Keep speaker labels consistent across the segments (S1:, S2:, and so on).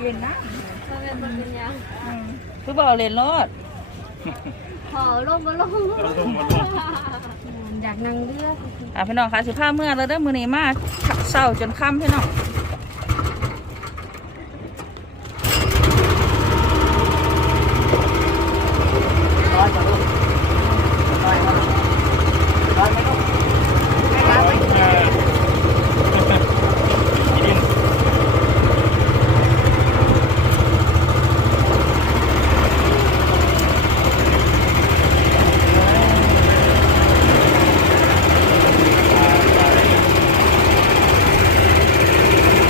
S1: เรียนนะ
S2: ก็เป็นคนเป็นยัง
S1: อืม
S3: คือบอกเรียนรถ
S2: ขอลงมาลง
S4: เราลงมาลง
S2: อยากนั่งเรือ
S3: อะพี่น้องคะสิพาเมื่อแล้วเด้อมื้อนี้มาเช้าจนค่ำพี่น้อง
S1: ร้อยกว่าลูกร้อยกว่าลูกร้อยไหมลูกไม่ร้อยไหม
S4: เออ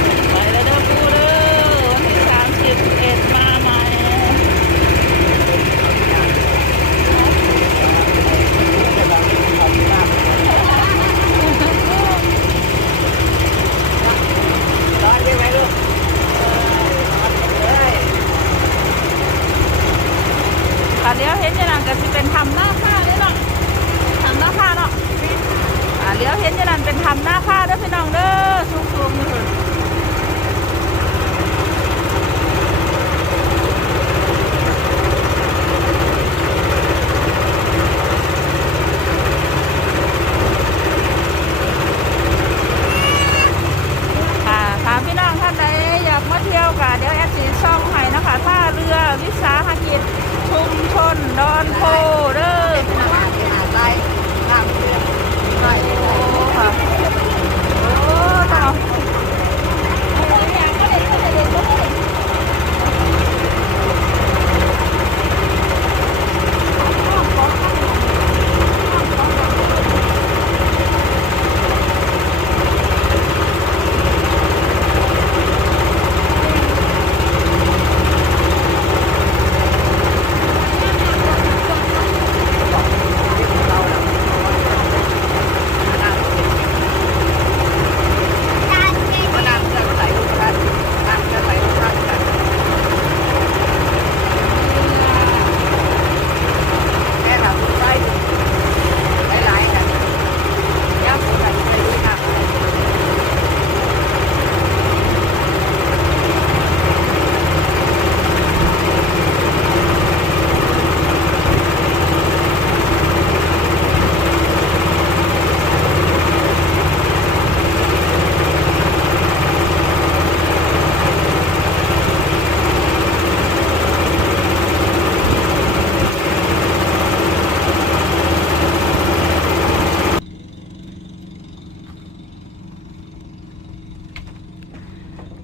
S4: กิน
S3: ไปแล้วเด้อปูเด้อวันที่สามสิบเอ็ดมาใหม่
S1: ร้อยได้ไหมลูกเอ้ย
S3: ค่ะเลี้ยวเห็นจะนันก็สิเป็นทำหน้าค่าเด้อเนาะทำหน้าค่าเนาะอ่าเลี้ยวเห็นจะนันเป็นทำหน้าค่าเด้อพี่น้องเด้อสูงๆเลย ค่ะค่ะพี่น้องท่านใดอยากมาเที่ยวค่ะเดี๋ยวแอดสีช่องให้นะคะท่าเรือวิสาหกิจชุมชนดอนโพเด้อ
S1: เป็นอาหารที่หาได้ข้ามเรือร้อยได้ไหม
S3: โอ้ค่ะโอ้เจ้า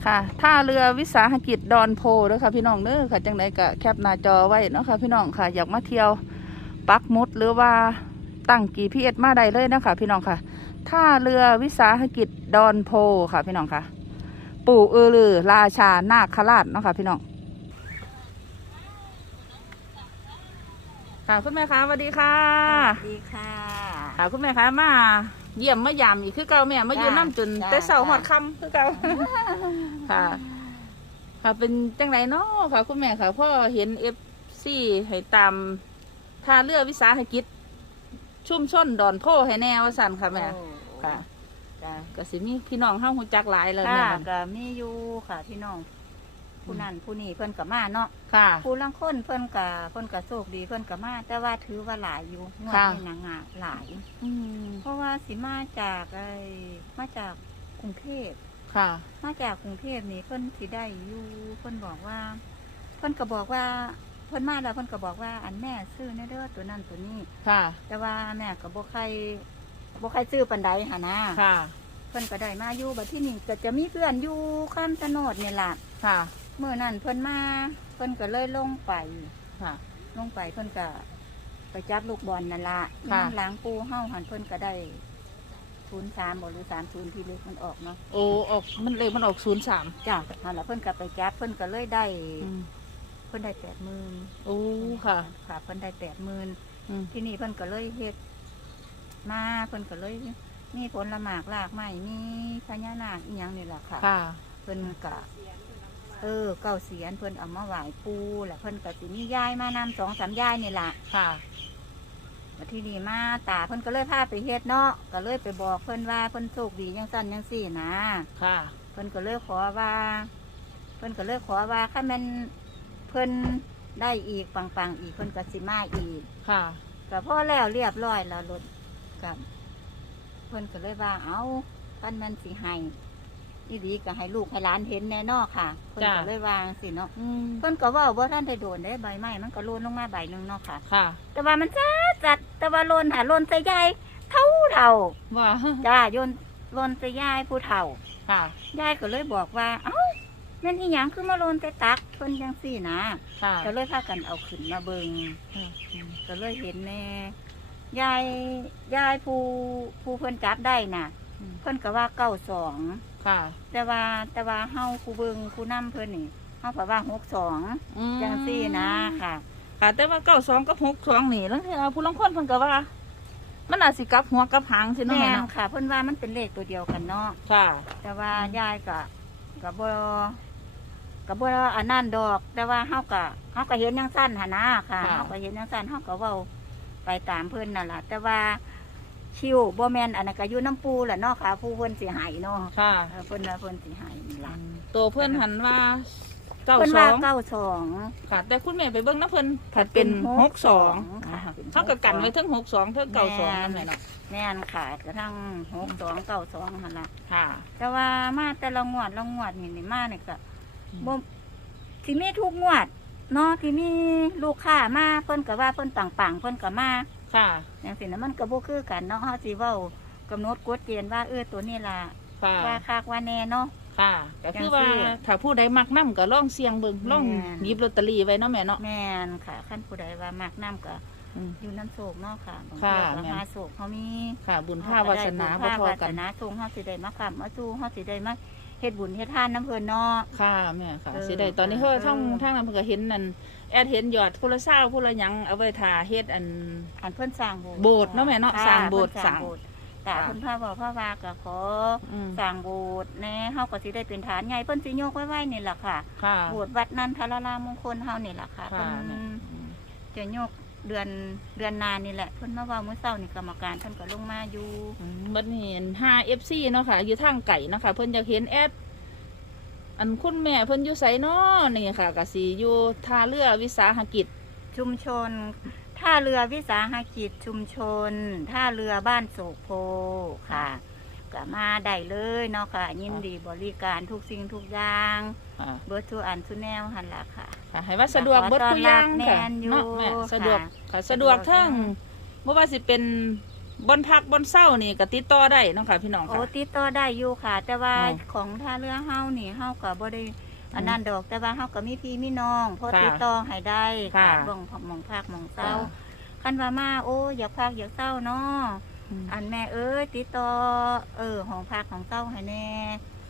S3: ค่ะ ท่าเรือวิสาหกิจดอนโพเด้อค่ะพี่น้องเด้อค่ะจังไดก็แคปหน้าจอไว้เนาะค่ะพี่น้องค่ะอยากมาเที่ยวปักหมุดหรือว่าตั้งกี่พีเอสมาได้เลยนะคะพี่น้องค่ะท่าเรือวิสาหกิจดอนโพค่ะพี่น้องค่ะ ปู่อือลือราชานาคราชเนาะค่ะพี่น้องค่ะคุณแม่คะสวัสดีค่ะ
S1: สวัสดีค่ะ
S3: ค่ะคุณแม่คะมา เยี่ยมมายามอีกคือเก่าแม่มาอยู่
S1: จ้า
S3: น้ำจน
S1: จ้า
S3: แต่เสาหอด
S1: จ้า
S3: คำคือเก่าค่ะ ค่ะเป็นจังไรเนาะค่ะ คุณแม่ค่ะพ่อเห็นเอฟซีให้ตามท่าเรือวิสาหกิจ ชุ่มชนดอนโพให้แน่ว่าสันค่ะแม่
S1: โอ้
S3: ค่ะ
S1: จ้ะ
S3: ก็สิมีพี่น้องห้าหูจักหลายเลย
S1: ค่ะ
S3: แม่
S1: ก็มีอยู่ค่ะพี่น้องผู้นั้นผู้นี้เพิ่นก็มาเนาะ
S3: ค่ะ
S1: ผู้ลังคนเพิ่นก็เพิ่นก็โชคดีเพิ่นก็มาแต่ว่าถือว่าหลายอยู่งวด
S3: ค่ะ
S1: นี้นางาหลาย
S3: อืม
S1: เพราะ ว่าสิมาจากไอ้มาจากกรุงเทพ
S3: ค่ะ
S1: มาจากกรุงเทพนี่เพิ่นสิได้อยู่เพิ่นบอกว่า เพิ่นก็บอกว่าเพิ่นมาแล้วเพิ่นก็บอกว่าอันแม่ซื้อแน่เด้อตัวนั้นตัวนี้
S3: ค่ะ
S1: แต่ว่าแม่ก็บ่ใครบ่ใครซื้อปานใดหั่นนะ
S3: ค่ะ
S1: เพิ่นก็ได้มาอยู่บัดที่นี่ก็จะมีเพื่อนอยู่ข้ามถนนนี่ล่ะ
S3: ค่ะ
S1: เมื่อนั้นเพิ่นมา เพิ่นก็เลยลงไป
S3: ค่ะ
S1: ลงไปเพิ่นก็ ไปจับลูกบอลนั่นละ
S3: ค่ะ
S1: นั่งหล้างปูเฮาหันเพิ่นก็ได้ศูนย์สามบ่หรือสามศูนย์ที่เล็กมันออกเนาะ
S3: โอ้ออกมันเลขมันออกศูนย์สาม
S1: จ้ะนั่นละเพิ่นก็ไปจับเพิ่นก็เลยได้ เพิ่นได้แปดหมื่น
S3: โอ้ค่ะ
S1: ค่ะเพิ่นได้แปดหมื่น
S3: อืม
S1: ที่นี่เพิ่นก็เลยเฮ็ดมาเพิ่นก็เลยมีผลละหมากลากไม้มีพญานาคอีหยังนี่แหละค่ะ
S3: ค่ะ
S1: เพิ่นก็ เออเก้าเสียนเพิ่นเอามาไหว้ปูแล้วเพิ่นก็สิมียายมานำสองสามยายนี่ล่ะ
S3: ค่ะ
S1: มาที่นี่มาตาเพิ่นก็เลยพาไปเฮ็ดเนาะก็เลยไปบอกเพิ่นว่าเพิ่นโชคดีจังซั่นจังซี่นะ
S3: ค่ะ
S1: เพิ่นก็เลยขอว่า เพิ่นก็เลยขอว่าถ้าแมันเพิ่นได้อีกปังๆอีกเพิ่นก็สิมาอีก
S3: ค่ะ
S1: ก็พอแล้วเรียบร้อยแล้วรถกับ เพิ่นก็เลยว่าเอาท่านแมันสิให้ อีดีก็ให้ลูกให้หลานเห็นแน่นอนค่ะเพิ่น
S3: จ้ะ
S1: ก็เลยวางสิเนาะ
S3: อืม
S1: เพิ่นก็เว่าบ่ท่านได้โดนได้ใบไม้มันก็โลนลงมาใบหนึงเนาะค่ะ
S3: ค่ะ
S1: แต่ว่ามันจัดจัดแต่ว่าโลนหาโลนใส่ยายเท่าเท่า
S3: ว่า
S1: จ้าโยนโลนใส่ยายผู้เฒ่า
S3: ค่ะ
S1: ยายก็เลยบอกว่า เอ้านั่นอีหยังคือมาโลนใส่ตักเพิ่นจังซี่นะ
S3: ค่ะ
S1: ก็เลยพากันเอาขึ้นมาเบิง
S3: อืม
S1: ก็เลยเห็นแน่ยายยายผู้ผู้เพิ่นจับได้น่ะ
S3: อืม
S1: เพิ่นก็ว่าเก้าสอง
S3: ค่ะ
S1: แต่ว่าแต่ว่าเฮาผู้เบิงผู้นํเพิ่นนี่เฮาก็ว่าหกสอง
S3: อืม
S1: จังซี่นะค่ะ
S3: ค่ะ แต่ว่าเก้าสองกับหกสองนี่แล้วที่เอาผู้ลางคนเพิ่นก็ว่า มันอาจสิกลับหัวกลับหางสิเนาะ
S1: แม่
S3: แม่
S1: น
S3: เนาะ
S1: ค่ะ เพิ่นว่ามันเป็นเลขตัวเดียวกันเนาะ
S3: ค่ะ
S1: แต่ว่ายายก็ก็บ่ก็บ่อันนั้นดอก แต่ว่าเฮาก็เฮาก็เห็นจังซั่นหั่นนะค่ะ
S3: ค่ะ
S1: เฮาก็เห็นจังซั่นเฮาก็เว้าไปตามเพิ่นนั่นล่ะแต่ว่า คิวบ่แม่นอันนั้นก็อยู่น้ำปูแหละเนาะค่ะ ผู้เพิ่นสิให้เนาะ
S3: ค่ะ
S1: เออเพิ่นว่าเพิ่นสิให้นี่ล่ะ
S3: ตัวเพื่อนหันว่าเก้า
S1: เพิ่น
S3: ส
S1: ว่า
S3: อง
S1: เก้าสอง
S3: ค่ะ แต่คุณแม่ไปเบิ้งนะเพิ่น
S1: ผั
S3: ผั
S1: ด
S3: ด
S1: เป็
S3: เป็นนหกสอง
S1: ค่ะเป็น
S3: เขาก็กันไว้
S1: 62
S3: ทั้งหกสองทั้งเก้าสองนั่นแหละเนาะ
S1: แม่นค่ะกระทั่งหกสองเก้าสองหั่นล่ะ
S3: ค่ะ
S1: แต่ว่ามาแต่ละงวดละงวดนี่นี่มานี่ก็บ่ที่มีทุกงวดเนาะที่มีลูกค้ามาเพิ่นก็ว่าเพิ่นปังๆเพิ่นก็มา
S3: ค่ะ
S1: จังซี่นะมันก็บ่คือกันเนาะเฮาสิเว้ากำหนดกฎเกณฑ์ว่าเออตัวนี้ล่ะ
S3: ค่ะ
S1: ว่าคักว่าแน่เนาะ
S3: ค่ะก็คือ
S1: จั
S3: ว่าง
S1: สิ
S3: ถ้าผู้ใดมักน้ำก็ล่องเสียงเบิ่งล่อง
S1: แม่น
S3: หยิบลอตเตอรี่ไว้เนาะแม่เนาะ
S1: แม่นค่ะคันผู้ใดว่ามักน้ำก็
S3: อืม
S1: อยู่น้ำโศกเนาะค่ะบาง
S3: ค่ะ
S1: ทีก็
S3: แม่น
S1: หาโศกเฮามี
S3: ค่ะ บุญภาวาสนา
S1: เฮ
S3: บ่
S1: ก็ได้
S3: พอ
S1: บุญภาวา
S3: กั
S1: ส
S3: น
S1: นาทรงเฮาสิได้มาค้ำมาสู้เฮาสิได้มา เฮ็ดบุญเฮ็ดทานน้ำเพิ่นเนาะ
S3: ค่ะแม่ค่ะ
S1: เออ
S3: สิได้ตอนนี้เขา
S1: เออ
S3: ท่องท่างนั้นเพิ่นก็เห็นนั่นแอดเห็นยอดผู้ละเศร้าผู้ละหยังเอาไว้ทาเฮ็ดอัน
S1: อันเพิ่นสร้างโบสถ์
S3: โบสถ์เนาะแม่เนาะ
S1: ค่ะ
S3: สร้างโบสถ์
S1: เพิ่นสร้าง
S3: สร้าง
S1: โบสถ์แต่
S3: ค่ะ
S1: เพิ่นพาบอกพาว่าก็ขอ
S3: อืม
S1: สร้างโบสถ์แน่เฮาก็สิได้เป็นฐานใหญ่เพิ่นสิยกไว้ไว้นี่ล่ะค่ะ
S3: ค่ะ
S1: โบสถ์วัดนันทารารามงคลเฮานี่ล่ะค่ะ
S3: ค่ะ
S1: เพิ่น
S3: แม่อืม
S1: จะยก เดือนเดือนหนานนี่แหละเพิ่นมาเว้ามื้อเช้านี่กรรมการเพิ่นก็ลงมาอยู่
S3: อืมบัดนี้ห้าเอฟซีเนาะค่ะ อยู่ทางไก่เนาะค่ะ เพิ่นอยากเห็นแอดอันคุณแม่เพิ่นอยู่ไสเนาะนี่ค่ะก็สิอยู่ท่าเรือวิสาหกิจ
S1: ชุมชนท่าเรือวิสาหกิจชุมชนท่าเรือบ้านโศกโพค่ะก็มาได้เลยเนาะค่ะ ยินดีบริการทุกสิ่งทุกอย่าง
S3: อ่า
S1: เบิร์ทุกอันทุกแนวหันละค่ะ
S3: ค่ะให้ว่าสะดวกเบิดทุกอย่างค่ะ
S1: ขอต้อนรับแม่นอยู่
S3: เนาะแม่สะดวก
S1: ค่ะ
S3: ค่ะสะดวกทั้งบ่ว่าสิเป็นบอนพักบอนเศร้านี่ก็ติดต่อได้เนาะค่ะพี่น้อง
S1: โอ้
S3: ค่ะ
S1: ติดต่อได้อยู่ค่ะ แต่ว่า
S3: อ๋อ
S1: ของท่าเรือเฮานี่เฮาก็บ่ได้อันนั้นดอกแต่ว่าเฮาก็มีพี่มีน้องพอ
S3: ค่ะ
S1: ติดต่อให้ได้
S3: ค่ะ
S1: เบ่งหมองภาคหมองเศร้า
S3: ค่ะ
S1: คันว่ามาโอ้อยากพักอยากเศร้าเนาะ
S3: อืม
S1: อันแม่เอ้ยติดต่อเออของพักของเศร้าให้แน่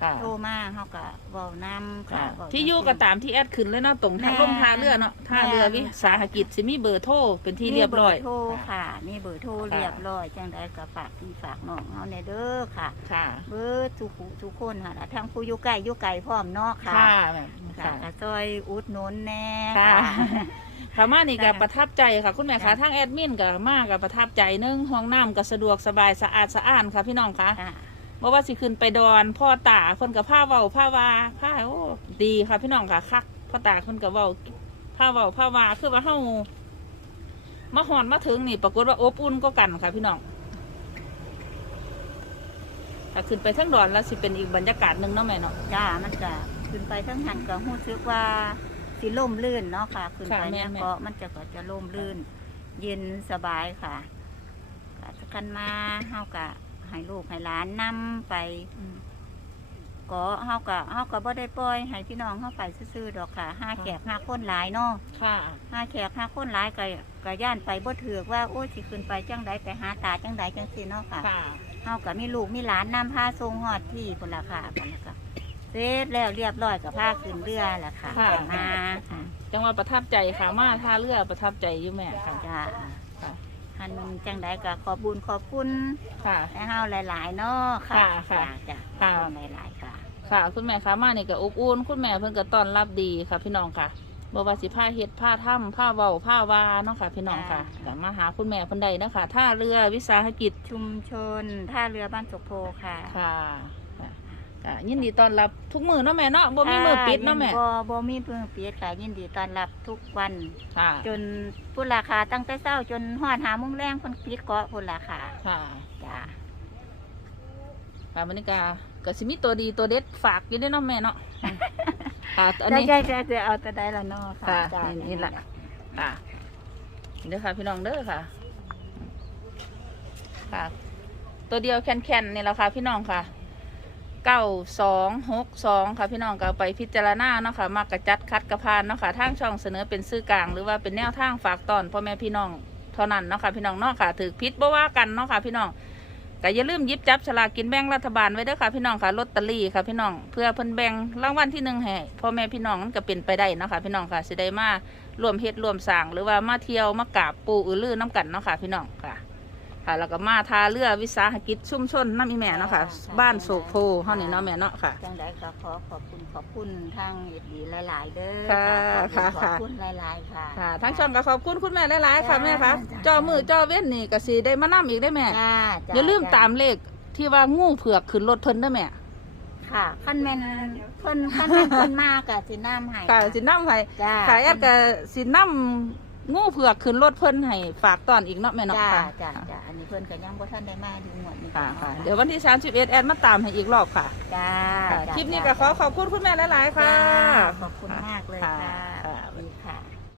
S3: ค่ะ
S1: โทรมาเฮาก็เว้านำค่ะ
S3: ค่ะ
S1: เว้า
S3: ที่อยู่ก็ตามที่แอดขึ้นเลยเนาะตรงทาง
S1: แม่
S3: ลงท่าเรือเนาะท่าเรือวิสาหกิจสิมีเบอร์โทรเป็นที่เรียบร้อย
S1: มีเบอร์โทรค่ะ มีเบอร์โทร
S3: ค่ะ
S1: เรียบร้อยจังไดก็ฝากพี่ฝากน้องเฮาแน่เด้อค่ะ
S3: ค่ะ
S1: เบิดทุกผู้ทุกคนค่ะล่ะทั้งผู้อยู่ใกล้อยู่ไกลพร้อมเนาะค่ะ
S3: ค่ะแม่
S1: ค่ะ
S3: ค่ะ
S1: ก็ซอยอุดหนุนแน่
S3: ค่ะ
S1: ค่ะ
S3: ค่ะมานี่ก็
S1: ค่ะ
S3: ประทับใจค่ะ คุณแม่คะ
S1: ค่ะ
S3: ทางแอดมินก็มากับประทับใจหนึงห้องน้ำก็สะดวกสบายสะอาดสะอ้านค่ะพี่น้องคะ
S1: ค่ะ
S3: บ่ว่าสิขึ้นไปดอนพ่อตาเพิ่นกับผ้าเว้าผ้าวาผ้าโอ้ดีค่ะพี่น้องค่ะคักพ่อตาเพิ่นกับเว้าผ้าเว้าผ้าวาคือว่าเฮามาหอนมาถึงนี่ ปรากฏว่าอบอุ่นก็กันค่ะ พี่น้องถ้าขึ้นไปทั้งดอนแล้วสิเป็นอีกบรรยากาศหนึ่งเนาะแม่เนาะ
S1: จ้ามันก็ขึ้นไปทั้งหันก็รู้สึกว่าสิล่มลื่นเนาะค่ะ ขึ้นไป
S3: ค่ะแม่
S1: เนี่ย
S3: แม่
S1: ก็มันจะก็จะล่มลื่น เย็นสบายค่ะก็จะกันมาเฮาก็ ให้ลูกให้หลานนํไปก็เฮาก็เฮาก็บ่ได้ปล่อยให้พี่น้องเฮาไปซื่อๆดอกค่ะห้าแขกห้าคนหลายเนาะ
S3: ค่ะ
S1: ห้าแขกห้าคนหลายก็ก็ย่านไปบ่ถือกว่าโอ้ยสิขึ้นไปจังใดไปหาตาจังใดจังซี่เนาะค่ะ
S3: ค่ะ
S1: เฮาก็มีลูกมีหลานนำพาส่งฮอดที่พุ่นล่ะค่ะพุ่นล่ะค่ะเสร็จแล้วเรียบร้อยก็พาขึ้นเรือล่ะค่ะ
S3: ค่ะ
S1: มาค่ะ
S3: จังหวะประทับใจค่ะมาท่าเรือประทับใจอยู่แม่ค่ะ
S1: จ้า
S3: ค่ะ
S1: หันจังใดก็ขอบุญขอบคุณ
S3: ค่ะ
S1: ให้เฮาหลาย ๆ เนาะค่ะ
S3: ค่ะค่ะ
S1: จ้ะ
S3: ค่ะ
S1: ขอบณหลาย ๆ ค่ะ
S3: ค่ะ คุณแม่คะมานี่ก็อบอุ่นคุณแม่เพิ่นก็ต้อนรับดีค่ะ พี่น้องค่ะบ่ว่าสิผ้าเฮ็ดผ้าถ้ำผ้าเว้าผ้าวาเนาะค่ะ พี่น้องค่ะ
S1: ค่ะ
S3: ก็มาหาคุณแม่เพิ่นใดนะคะท่าเรือวิสาหกิจ
S1: ชุมชนท่าเรือบ้านศกโพค่ะ
S3: ค่ะ ค่ะ
S1: ก
S3: ค่ะยินดีต้อนรับทุกมือเนาะแม่เนาะบ่มีมือปิดเนาะแม่
S1: บ่บ่มีมือปิดค่ะยินดีต้อนรับทุกวัน
S3: ค่ะ
S1: จนพุ่นราคาตั้งแต่เช้าจนฮอดหาโมงแรงเพิ่นปิดเกาะพุ่นราคา
S3: ค่ะ
S1: จ้า
S3: ค่ะบรรยากาศก็สิมีตัวดีตัวเด็ดฝากอยู่ด้วยเนาะแม่เนาะค่ะอัน
S1: ใช่
S3: นี้
S1: ใช่ใช่จะเอาแต่ใดละเนาะค่ะ
S3: ค่ะ
S1: จ้า
S3: นี่นี่ล่ะค่ะเด้อค่ะพี่น้องเด้อค่ะ ค่ะ ตัวเดียวแคนๆนี่แหละค่ะพี่น้องค่ะ เก้าสองหกสองค่ะพี่น้องก็ไปพิจารณาเนาะค่ะมากระจัดคัดกระพานเนาะค่ะทางช่องเสนอเป็นซื้อกลาง หรือว่าเป็นแนวทางฝากตอนพ่อแม่พี่น้องเท่านั้นเนาะค่ะพี่น้องเนาะค่ะถือพิษบ่ว่ากันเนาะค่ะพี่น้องก็อย่าลืมยิบจับฉลากกินแบ่งรัฐบาลไว้เด้อค่ะพี่น้องค่ะลอตเตอรี่ค่ะพี่น้องเพื่อเพิ่นแบ่งรางวัลที่หนึ่งให้พ่อแม่พี่น้องมันก็เป็นไปได้เนาะค่ะพี่น้องค่ะสิได้มารวมเฮ็ดรวมสร้างหรือว่ามาเที่ยวมากราบปู่อือลือน้ำกันเนาะค่ะพี่น้องค่ะ ค่ะแล้วก็มาทาเรือวิสาหกิจชุมชนน้ำอีแม่เนาะค่ะ บ้านโศกโพเฮานี่เนาะแม่เนาะค่ะ
S1: จังใดก็ขอขอบคุณขอบคุณทางเอ็ดดีหลาย ๆ เด้อ
S3: ค่ะ
S1: ขอบณ
S3: ค่ะ
S1: ขอบคุณหลายๆค่ะ
S3: ค่ะ ทั้งช่องก็ขอบคุณคุณแม่หลายๆค่ะแม่ค่ะ
S1: จ้า
S3: จอมือจอเว้นนี่ก็สิได้มานํอีกได้แม่
S1: จ้าจ้
S3: อย่าลืมตามเลขที่ว่างูเผือกขึ้นรถเพิ่นเด้อแม่
S1: ค่ะขั้นแม่นเพิ่นขั้นแม่นเพิ่นมากะสิน้ำให้
S3: ค่ะสินํให้
S1: จ้า
S3: ค่ะแอดก็สินํ งูเผือกขึ้นรถเพิ่นให้ฝากตอนอีกเนาะแม่เนาะ
S1: จ้า
S3: ค่ะ
S1: จ้าจ้าอันนี้เพิ่นก็ยังบ่ทันได้มาดูหมดนี่
S3: ค่ะค่ะเดี๋ยววันที่31แอดมาตามให้อีกรอบค่ะ
S1: จ้า
S3: ค่ะ
S1: จ้า
S3: คลิปนี้ก็ขอขอบคุณคุณแม่หลายๆค่ะ
S1: จ้าขอบคุณมากเลยค่ะ
S3: ค่ะ
S1: สวัสดีค่ะ